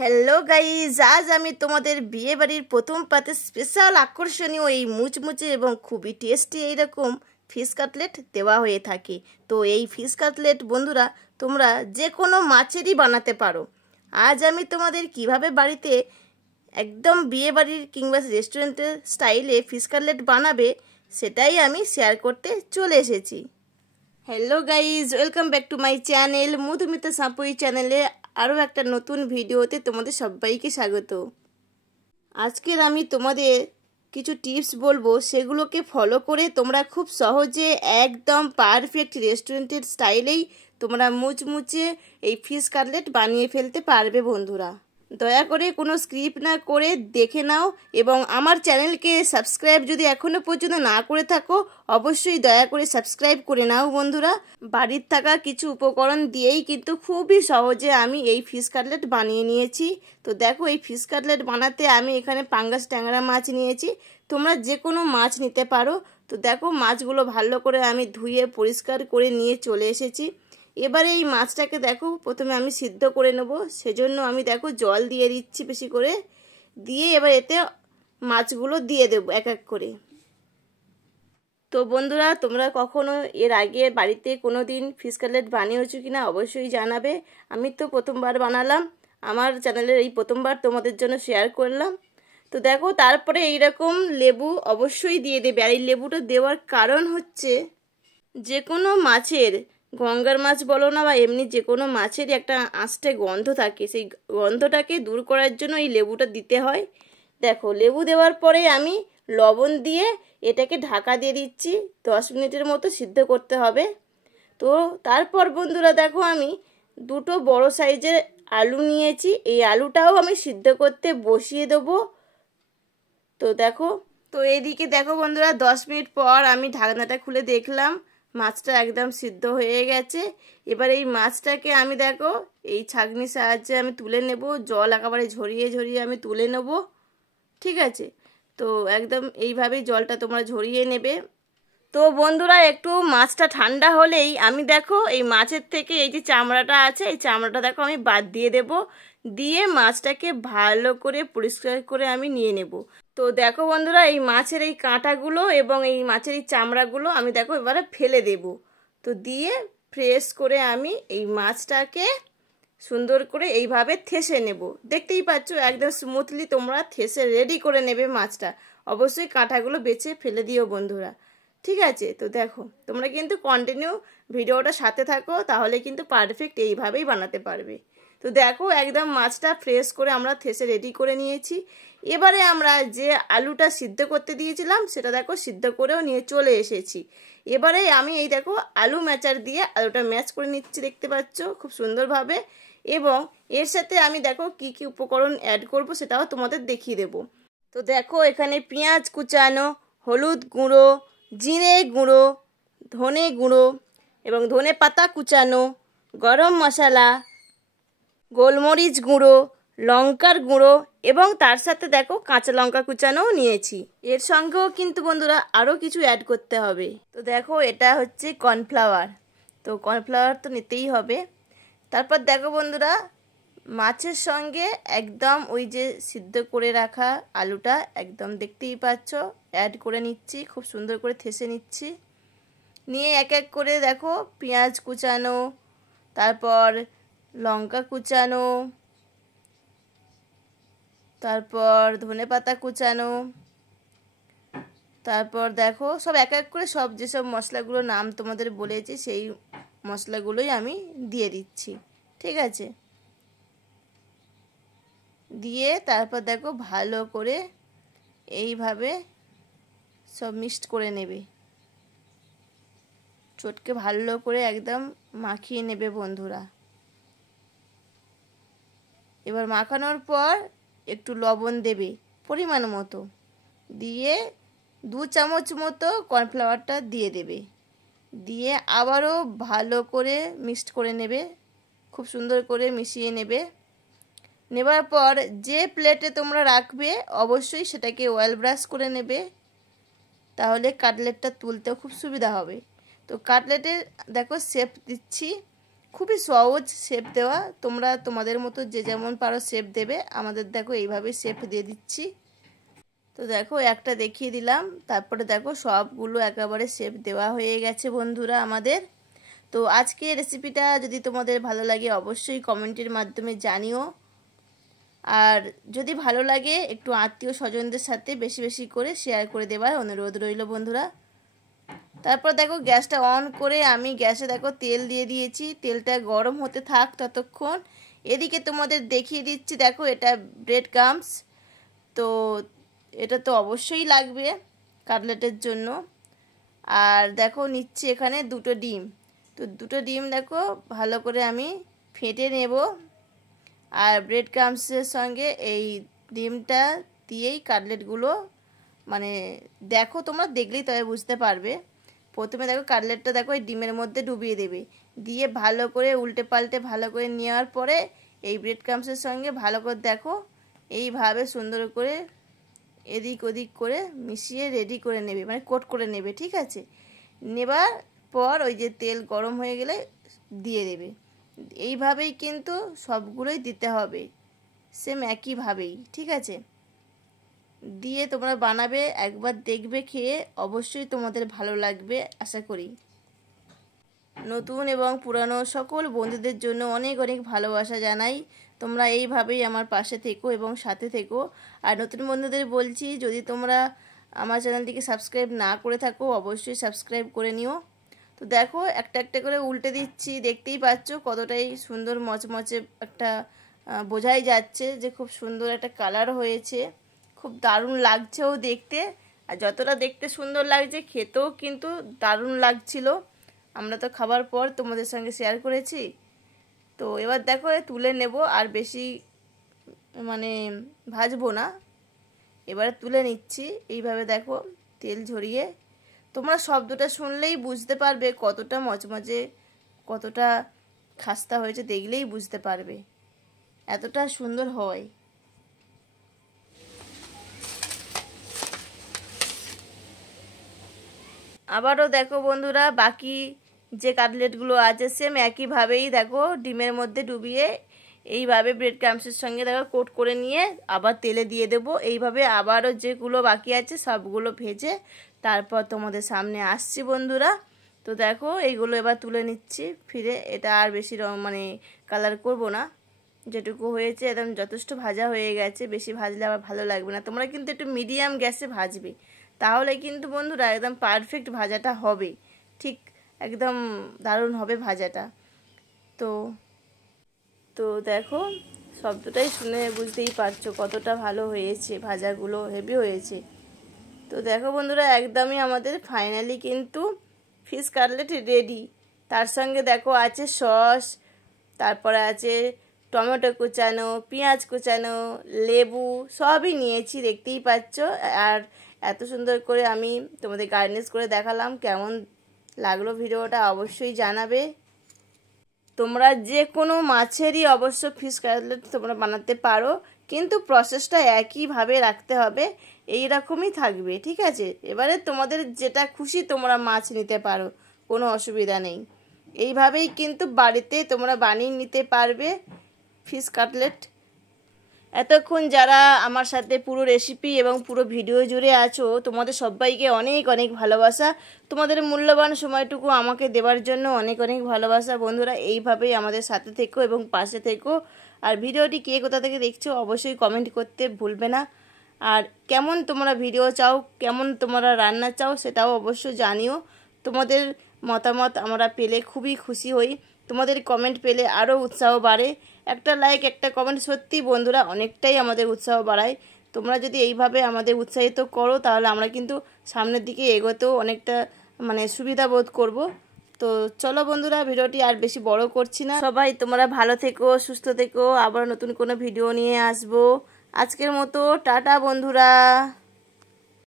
Hello guys, আজ আমি তোমাদের বিয়ে বাড়ির প্রথম পাতে স্পেশাল আকর্ষণীয় এই মুচমুচে এবং খুবই টেস্টি এইরকম ফিশ কাটলেট দেওয়া হয়ে থাকে। তো এই ফিশ কাটলেট বন্ধুরা তোমরা যে কোনো মাছেরই বানাতে পারো। আজ আমি তোমাদের কিভাবে বাড়িতে একদম বিয়ে বাড়ির কিংবা রেস্টুরেন্টের স্টাইলে ফিশ কাটলেট বানাবে সেটাই আমি শেয়ার করতে চলে এসেছি। Hello guys, welcome back to my channel Madhumita Sapui চ্যানেলে আরও একটা নতুন ভিডিওতে তোমাদের সবাইকে স্বাগত। আজকের আমি তোমাদের কিছু টিপস বলবো, সেগুলোকে ফলো করে তোমরা খুব সহজে একদম পারফেক্ট রেস্টুরেন্টের স্টাইলেই তোমরা মুচমুচে এই ফিশ কাটলেট বানিয়ে ফেলতে পারবে বন্ধুরা। দয়া করে কোনো স্ক্রিপ্ট না করে দেখে নাও এবং আমার চ্যানেলকে সাবস্ক্রাইব যদি এখনও পর্যন্ত না করে থাকো অবশ্যই দয়া করে সাবস্ক্রাইব করে নাও বন্ধুরা। বাড়ির থাকা কিছু উপকরণ দিয়েই কিন্তু খুবই সহজে আমি এই ফিশ কাটলেট বানিয়ে নিয়েছি। তো দেখো, এই ফিশ কাটলেট বানাতে আমি এখানে পাঙ্গাস ট্যাংরা মাছ নিয়েছি, তোমরা যে কোনো মাছ নিতে পারো। তো দেখো, মাছগুলো ভালো করে আমি ধুয়ে পরিষ্কার করে নিয়ে চলে এসেছি। এবারে এই মাছটাকে দেখো প্রথমে আমি সিদ্ধ করে নেব, সেজন্য আমি দেখো জল দিয়ে দিচ্ছি বেশি করে, দিয়ে এবার এতে মাছগুলো দিয়ে দেব এক এক করে। তো বন্ধুরা, তোমরা কখনো এর আগে বাড়িতে কোনো দিন ফিশ কাটলেট বানিয়েছো কিনা অবশ্যই জানাবে। আমি তো প্রথমবার বানালাম, আমার চ্যানেলের এই প্রথমবার তোমাদের জন্য শেয়ার করলাম। তো দেখো, তারপরে এইরকম লেবু অবশ্যই দিয়ে দেবে। আর এই লেবুটা দেওয়ার কারণ হচ্ছে যে কোনো মাছের, গঙ্গার মাছ বলো না বা এমনি যে কোনো মাছেরই একটা আঁচটে গন্ধ থাকে, সেই গন্ধটাকে দূর করার জন্য এই লেবুটা দিতে হয়। দেখো, লেবু দেওয়ার পরে আমি লবণ দিয়ে এটাকে ঢাকা দিয়ে দিচ্ছি, 10 মিনিটের মতো সিদ্ধ করতে হবে। তো তারপর বন্ধুরা দেখো, আমি দুটো বড় সাইজের আলু নিয়েছি, এই আলুটাও আমি সিদ্ধ করতে বসিয়ে দেবো। তো দেখো, তো এইদিকে দেখো বন্ধুরা, 10 মিনিট পর আমি ঢাকনাটা খুলে দেখলাম মাছটা একদম সিদ্ধ হয়ে গেছে। এবার এই মাছটাকে আমি দেখো এই ছাঁকনির সাহায্যে আমি তুলে নেব, জল একেবারে ঝরিয়ে ঝরিয়ে আমি তুলে নেব, ঠিক আছে? তো একদম এইভাবেই জলটা তোমরা ঝরিয়ে নেবে। তো বন্ধুরা, একটু মাছটা ঠান্ডা হলেই আমি দেখো এই মাছের থেকে এই যে চামড়াটা আছে, এই চামড়াটা দেখো আমি বাদ দিয়ে দেব, দিয়ে মাছটাকে ভালো করে পরিষ্কার করে আমি নিয়ে নেব। তো দেখো বন্ধুরা, এই মাছের এই কাঁটাগুলো এবং এই মাছের এই চামড়াগুলো আমি দেখো এবারে ফেলে দেব। তো দিয়ে ফ্রেশ করে আমি এই মাছটাকে সুন্দর করে এইভাবে থেসে নেব। দেখতেই পাচ্ছ একদম স্মুথলি তোমরা থেসে রেডি করে নেবে মাছটা। অবশ্যই কাঁটাগুলো বেছে ফেলে দিও বন্ধুরা, ঠিক আছে? তো দেখো, তোমরা কিন্তু কন্টিনিউ ভিডিওটা সাথে থাকো, তাহলে কিন্তু পারফেক্ট এইভাবেই বানাতে পারবে। তো দেখো, একদম মাছটা ফ্রেশ করে আমরা থেসে রেডি করে নিয়েছি। এবারে আমরা যে আলুটা সিদ্ধ করতে দিয়েছিলাম সেটা দেখো সিদ্ধ করেও নিয়ে চলে এসেছি। এবারে আমি এই দেখো আলু ম্যাচার দিয়ে আলুটা ম্যাচ করে নিচ্ছি, দেখতে পাচ্ছ খুব সুন্দরভাবে। এবং এর সাথে আমি দেখো কি কি উপকরণ অ্যাড করব সেটাও তোমাদের দেখিয়ে দেব। তো দেখো, এখানে পেঁয়াজ কুচানো, হলুদ গুঁড়ো, জিরে গুঁড়ো, ধনে গুঁড়ো এবং ধনে পাতা কুচানো, গরম মশলা, গোলমরিচ গুঁড়ো, লঙ্কার গুঁড়ো এবং তার সাথে দেখো কাঁচা লঙ্কা কুচানোও নিয়েছি। এর সঙ্গেও কিন্তু বন্ধুরা আরও কিছু অ্যাড করতে হবে। তো দেখো, এটা হচ্ছে কর্নফ্লাওয়ার, তো কর্নফ্লাওয়ার তো নিতেই হবে। তারপর দেখো বন্ধুরা, মাছের সঙ্গে একদম ওই যে সিদ্ধ করে রাখা আলুটা একদম দেখতেই পাচ্ছ অ্যাড করে নিচ্ছি, খুব সুন্দর করে থেসে নিচ্ছি। নিয়ে এক এক করে দেখো পেঁয়াজ কুচানো, তারপর লঙ্কা কুচানো, তারপর ধনেপাতা কুচানো, তারপর দেখো সব এক এক করে সব যেসব মশলাগুলোর নাম তোমাদের বলেছি সেই মশলাগুলোই আমি দিয়ে দিচ্ছি, ঠিক আছে? দিয়ে তারপর দেখো ভালো করে এইভাবে সব মিক্সড করে নেবে, চটকে ভালো করে একদম মাখিয়ে নেবে বন্ধুরা। এবার মাখানোর পর একটু লবণ দেবে পরিমাণ মতো, দিয়ে 2 চামচ মতো কর্নফ্লাওয়ারটা দিয়ে দেবে, দিয়ে আবারও ভালো করে মিক্সড করে নেবে, খুব সুন্দর করে মিশিয়ে নেবে। নেবার পর যে প্লেটে তোমরা রাখবে অবশ্যই সেটাকে অয়েল ব্রাশ করে নেবে, তাহলে কাটলেটটা তুলতেও খুব সুবিধা হবে। তো কাটলেটের দেখো শেপ দিচ্ছি, খুবই সহজ শেপ দেওয়া। তোমরা তোমাদের মতো যে যেমন পারো শেপ দেবে। আমাদের দেখো এইভাবে শেপ দিয়ে দিচ্ছি। তো দেখো একটা দেখিয়ে দিলাম, তারপরে দেখো সবগুলো একেবারে শেপ দেওয়া হয়ে গেছে বন্ধুরা আমাদের। তো আজকে রেসিপিটা যদি তোমাদের ভালো লাগে অবশ্যই কমেন্টের মাধ্যমে জানিও। আর যদি ভালো লাগে একটু আত্মীয় স্বজনদের সাথে বেশি বেশি করে শেয়ার করে দেওয়ার অনুরোধ রইল বন্ধুরা। তারপর দেখো গ্যাসটা অন করে আমি গ্যাসে দেখো তেল দিয়ে দিয়েছি। তেলটা গরম হতে থাক ততক্ষণ। এদিকে তোমাদের দেখিয়ে দিচ্ছি, দেখো এটা ব্রেড ক্রাম্বস। তো এটা তো অবশ্যই লাগবে কাটলেটের জন্য। আর দেখো নিচ্ছি এখানে দুটো ডিম। তো দুটো ডিম দেখো ভালো করে আমি ফেটে নেব। আর ব্রেড ক্রাম্বসের সঙ্গে এই ডিমটা দিয়েই কাটলেটগুলো মানে দেখো তোমরা দেখলেই তবে বুঝতে পারবে। প্রথমে দেখো কাটলেটটা দেখো এই ডিমের মধ্যে ডুবিয়ে দেবে, দিয়ে ভালো করে উল্টে পাল্টে ভালো করে নেওয়ার পরে এই ব্রেড ক্রাম্বসের সঙ্গে ভালো করে দেখো এইভাবে সুন্দর করে এদিক ওদিক করে মিশিয়ে রেডি করে নেবে, মানে কোট করে নেবে। ঠিক আছে, নেবার পর ওই যে তেল গরম হয়ে গেলে দিয়ে দেবে। এইভাবেই কিন্তু সবগুলোই দিতে হবে, সেম একইভাবেই। ঠিক আছে, দিয়ে তোমরা বানাবে, একবার দেখবে খেয়ে অবশ্যই তোমাদের ভালো লাগবে আশা করি। নতুন এবং পুরানো সকল বন্ধুদের জন্য অনেক অনেক ভালোবাসা জানাই। তোমরা এইভাবেই আমার পাশে থেকো এবং সাথে থেকো। আর নতুন বন্ধুদের বলছি, যদি তোমরা আমার চ্যানেলটিকে সাবস্ক্রাইব না করে থাকো অবশ্যই সাবস্ক্রাইব করে নিও। তো দেখো একটা একটা করে উল্টে দিচ্ছি, দেখতেই পাচ্ছ কতটাই সুন্দর মচমচে একটা বোঝাই যাচ্ছে যে খুব সুন্দর একটা কালার হয়েছে, খুব দারুণ লাগছেও দেখতে। আর যতটা দেখতে সুন্দর লাগছে খেতেও কিন্তু দারুণ লাগছিল। আমরা তো খাবার পর তোমাদের সঙ্গে শেয়ার করেছি। তো এবার দেখো তুলে নেব, আর বেশি মানে ভাজবো না, এবারে তুলে নিচ্ছি। এইভাবে দেখো তেল ঝরিয়ে তোমরা শব্দটা শুনলেই বুঝতে পারবে কতটা মচমচে কতটা খাস্তা হয়েছে, দেখলেই বুঝতে পারবে এতটা সুন্দর হয়। আবারও দেখো বন্ধুরা বাকি যে কাটলেটগুলো আছে সেম একইভাবেই দেখো ডিমের মধ্যে ডুবিয়ে এইভাবে ব্রেড ক্রাম্বসের সঙ্গে দেখো কোট করে নিয়ে আবার তেলে দিয়ে দেবো। এইভাবে আবারও যেগুলো বাকি আছে সবগুলো ভেজে তারপর তোমাদের সামনে আসছি বন্ধুরা। তো দেখো এইগুলো এবার তুলে নিচ্ছি ফিরে। এটা আর বেশি মানে কালার করব না, যেটুকু হয়েছে একদম যথেষ্ট ভাজা হয়ে গেছে। বেশি ভাজলে আবার ভালো লাগবে না। তোমরা কিন্তু একটু মিডিয়াম গ্যাসে ভাজবে, তাহলে কিন্তু বন্ধুরা একদম পারফেক্ট ভাজাটা হবে, ঠিক একদম দারুণ হবে ভাজাটা। তো দেখো শব্দটাই শুনে বুঝতেই পারছো কতটা ভালো হয়েছে, ভাজাগুলো হেভি হয়েছে। তো দেখো বন্ধুরা একদমই আমাদের ফাইনালি কিন্তু ফিশ কাটলেট রেডি। তার সঙ্গে দেখো আছে সস, তারপরে আছে টমেটো কুচানো, পেঁয়াজ কুচানো, লেবু সবই নিয়েছি দেখতেই পাচ্ছ। আর এত সুন্দর করে আমি তোমাদের গার্নিশ করে দেখালাম। কেমন লাগলো ভিডিওটা অবশ্যই জানাবে। তোমরা যে কোনো মাছেরই অবশ্য ফিশ কাটলেট তোমরা বানাতে পারো, কিন্তু প্রসেসটা একইভাবে রাখতে হবে, এইরকমই থাকবে। ঠিক আছে, এবারে তোমাদের যেটা খুশি তোমরা মাছ নিতে পারো, কোনো অসুবিধা নেই। এইভাবেই কিন্তু বাড়িতে তোমরা বানিয়ে নিতে পারবে ফিশ কাটলেট। এতক্ষণ যারা আমার সাথে পুরো রেসিপি এবং পুরো ভিডিও জুড়ে আছো তোমাদের সবাইকে অনেক অনেক ভালোবাসা। তোমাদের মূল্যবান সময়টুকু আমাকে দেওয়ার জন্য অনেক অনেক ভালোবাসা বন্ধুরা। এইভাবেই আমাদের সাথে থেকো এবং পাশে থেকো। আর ভিডিওটি কে কোথা থেকে দেখছো অবশ্যই কমেন্ট করতে ভুলবে না। আর কেমন তোমরা ভিডিও চাও, কেমন তোমরা রান্না চাও সেটাও অবশ্যই জানিও। তোমাদের মতামত আমরা পেলে খুবই খুশি হই। তোমাদের কমেন্ট পেলে আরও উৎসাহ বাড়ে। একটা লাইক একটা কমেন্ট সত্যি বন্ধুরা অনেকটাই আমাদের উৎসাহ বাড়ায়। তোমরা যদি এইভাবে আমাদের উৎসাহিত করো তাহলে আমরা কিন্তু সামনের দিকে এগোতেও অনেকটা মানে সুবিধা বোধ করব। তো চলো বন্ধুরা ভিডিওটি আর বেশি বড় করছি না। সবাই তোমরা ভালো থেকো, সুস্থ থেকো। আবার নতুন কোনো ভিডিও নিয়ে আসবো। আজকের মতো টাটা বন্ধুরা।